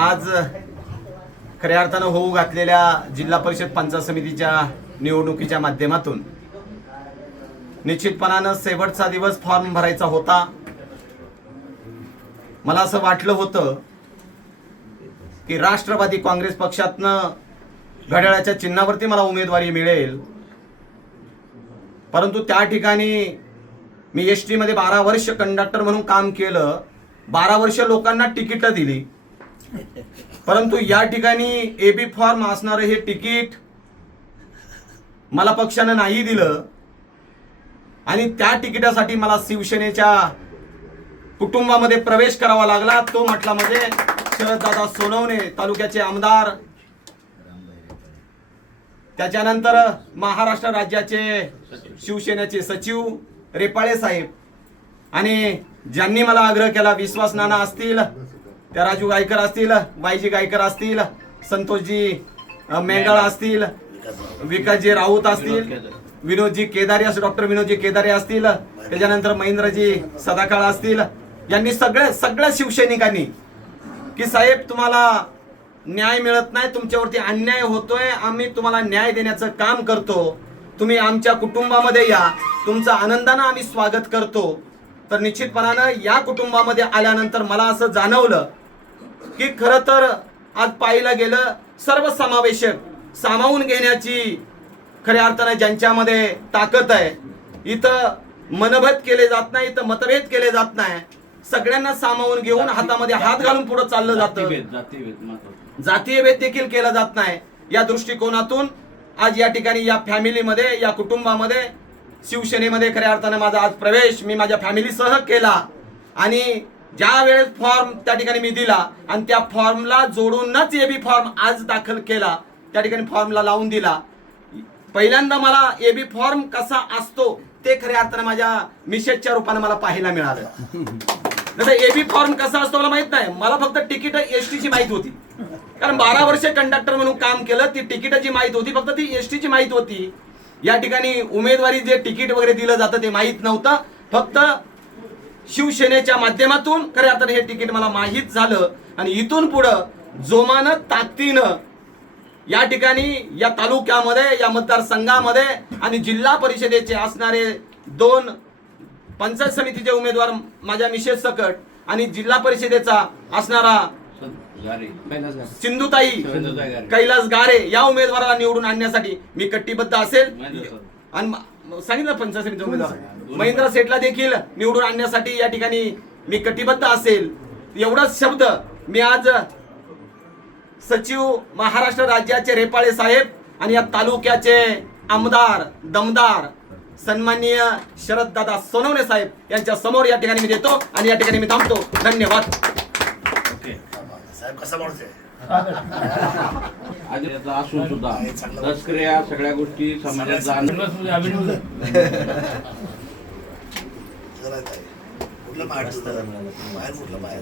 आज खऱ्या अर्थानं होऊ घातलेल्या जिल्हा परिषद पंचायत समितीच्या निवडणुकीच्या माध्यमातून निश्चितपणानं शेवटचा दिवस फॉर्म भरायचा होता. मला असं वाटलं होतं की राष्ट्रवादी काँग्रेस पक्षातनं घड्याळाच्या चिन्हावरती मला उमेदवारी मिळेल, परंतु त्या ठिकाणी मी एसटी मध्ये 12 वर्ष कंडक्टर म्हणून काम केलं, 12 वर्ष लोकांना तिकीट दिली, परंतु या ठिकाणी एबी फॉर्म असणारं हे तिकीट मला पक्षानं नाही दिलं आणि त्या तिकिटासाठी मला शिवसेनेच्या कुटुंबामध्ये प्रवेश करावा लागला. तो म्हटला म्हणजे शरददादा सोनवणे तालुक्याचे आमदार, त्याच्यानंतर महाराष्ट्र राज्याचे शिवसेनेचे सचिव रेपाळे साहेब, आणि ज्यांनी मला आग्रह केला, विश्वास नाना असतील, त्या राजू गायकर असतील, वायजी गायकर असतील, संतोषजी मेंगळ असतील, विकासजी राऊत असतील, विनोदजी केदारे असतील, डॉक्टर विनोदजी केदारे असतील, त्याच्यानंतर महेंद्रजी सदाकाळ असतील, यांनी सगळ्या शिवसैनिकांनी की साहेब तुम्हाला न्याय मिळत नाही, तुमच्यावरती अन्याय होतोय, आम्ही तुम्हाला न्याय देण्याचं काम करतो, तुम्ही आमच्या कुटुंबामध्ये या, तुमचं आनंदानं आम्ही स्वागत करतो. तर निश्चितपणानं या कुटुंबामध्ये आल्यानंतर मला असं जाणवलं की खरं तर आज पाहिलं गेलं सर्वसमावेशक सामावून घेण्याची खऱ्या अर्थानं ज्यांच्यामध्ये ताकद आहे, इथं मनभेद केले जात नाही, इथं मतभेद केले जात नाही, सगळ्यांना सामावून घेऊन हातामध्ये हात घालून पुढे चाललं जातं, जातीय भेद देखील केला जात नाही. या दृष्टिकोनातून आज या ठिकाणी या फॅमिलीमध्ये, या कुटुंबामध्ये, शिवसेनेमध्ये खऱ्या अर्थानं माझा आज प्रवेश मी माझ्या फॅमिलीसह केला. आणि ज्या वेळेस फॉर्म त्या ठिकाणी मी दिला आणि त्या फॉर्मला जोडूनच एबी फॉर्म आज दाखल केला, त्या ठिकाणी फॉर्मला लावून दिला. पहिल्यांदा मला एबी फॉर्म कसा असतो ते खऱ्या अर्थानं माझ्या मिसेसच्या रूपाने मला पाहायला मिळालं. जसं एबी फॉर्म कसा असतो मला माहित नाही, मला फक्त तिकीट एसटीची माहित होती, कारण 12 वर्ष कंडक्टर म्हणून काम केलं, ती तिकिटाची माहित होती, फक्त ती एसटीची माहित होती. या ठिकाणी उमेदवारी जे तिकीट वगैरे दिलं जातं ते माहित नव्हतं, फक्त शिवसेनेच्या माध्यमातून खऱ्या अर्थानं हे तिकीट मला माहित झालं. आणि इथून पुढं जोमानं ताकदीनं या ठिकाणी या तालुक्यामध्ये, या मतदारसंघामध्ये आणि जिल्हा परिषदेचे असणारे 2 पंचायत समितीचे उमेदवार माझ्या मिसेस सकट आणि जिल्हा परिषदेचा असणारा सिंधुताई कैलास गारे या उमेदवाराला निवडून आणण्यासाठी मी कटिबद्ध असेल. आणि सांगितलं पंचायत समिती उमेदवार महेंद्र सेठला देखील निवडून आणण्यासाठी या ठिकाणी मी कटिबद्ध असेल. एवढाच शब्द मी आज सचिव महाराष्ट्र राज्याचे रेपाळे साहेब आणि या तालुक्याचे आमदार दमदार सन्माननीय शरददादा सोनवणे साहेब यांच्या समोर या ठिकाणी मी देतो आणि या ठिकाणी मी थांबतो. धन्यवाद. कसा माणूस आहे आज याचा असून सुद्धा तस्करी या सगळ्या गोष्टी समाजात जाणून कुठलं बाहेर कुठलं बाहेर